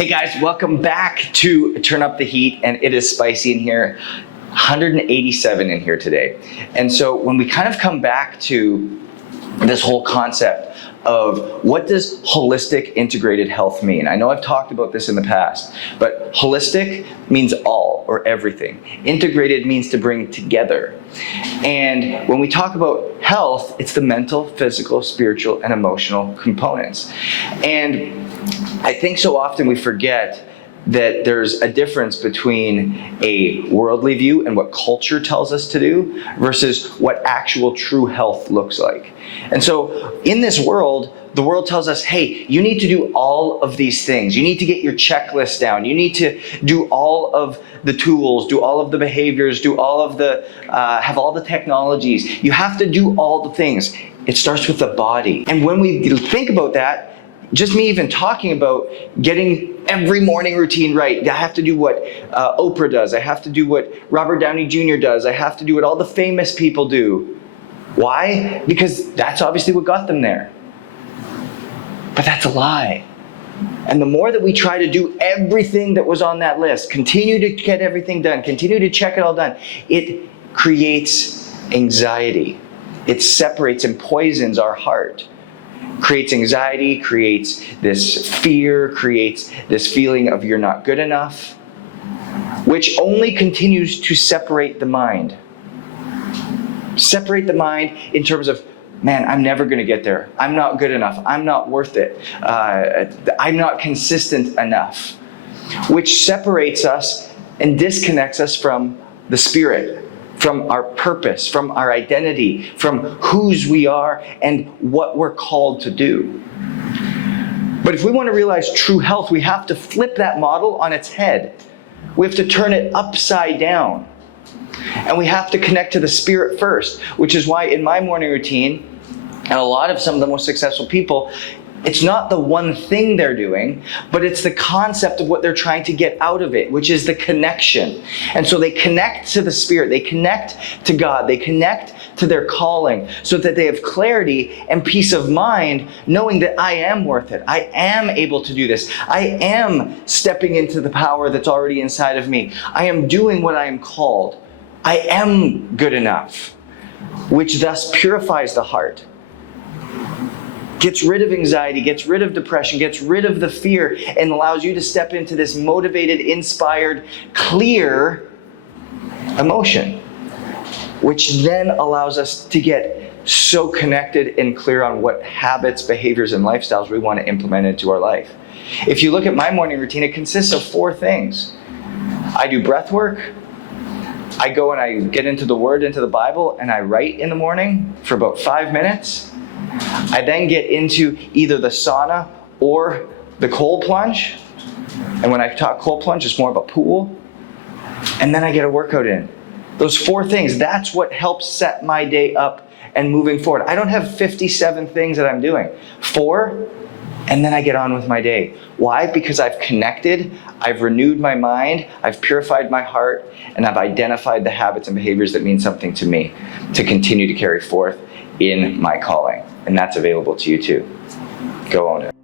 Hey guys, welcome back to Turn Up the Heat, and it is spicy in here. 187 in here today. And so when we kind of come back to this whole concept of what does holistic integrated health mean? I know I've talked about this in the past, but holistic means all or everything. Integrated means to bring together. And when we talk about health, it's the mental, physical, spiritual, and emotional components. And I think so often we forget that there's a difference between a worldly view and what culture tells us to do versus what actual true health looks like. And so in this world, the world tells us, hey, you need to do all of these things. You need to get your checklist down. You need to do all of the tools, do all of the behaviors, do all of the, have all the technologies. You have to do all the things. It starts with the body. And when we think about that, just me even talking about getting every morning routine right. I have to do what Oprah does. I have to do what Robert Downey Jr. does. I have to do what all the famous people do. Why? Because that's obviously what got them there. But that's a lie. And the more that we try to do everything that was on that list, continue to get everything done, continue to check it all done, it creates anxiety. It separates and poisons our heart. Creates anxiety, creates this fear, creates this feeling of you're not good enough, which only continues to separate the mind. Separate the mind in terms of, man, I'm never going to get there. I'm not good enough. I'm not worth it. I'm not consistent enough, which separates us and disconnects us from the spirit, from our purpose, from our identity, from whose we are and what we're called to do. But if we want to realize true health, we have to flip that model on its head. We have to turn it upside down. And we have to connect to the spirit first, which is why in my morning routine, and a lot of some of the most successful people, it's not the one thing they're doing, but it's the concept of what they're trying to get out of it, which is the connection. And so they connect to the Spirit, they connect to God, they connect to their calling so that they have clarity and peace of mind, knowing that I am worth it. I am able to do this. I am stepping into the power that's already inside of me. I am doing what I am called. I am good enough, which thus purifies the heart. Gets rid of anxiety, gets rid of depression, gets rid of the fear, and allows you to step into this motivated, inspired, clear emotion, which then allows us to get so connected and clear on what habits, behaviors, and lifestyles we want to implement into our life. If you look at my morning routine, it consists of 4 things. I do breath work. I go and I get into the Word, into the Bible, and I write in the morning for about 5 minutes. I then get into either the sauna or the cold plunge. And when I talk cold plunge, it's more of a pool. And then I get a workout in. Those 4 things, that's what helps set my day up and moving forward. I don't have 57 things that I'm doing. 4, and then I get on with my day. Why? Because I've connected, I've renewed my mind, I've purified my heart, and I've identified the habits and behaviors that mean something to me to continue to carry forth in my calling. And that's available to you too. Go own it.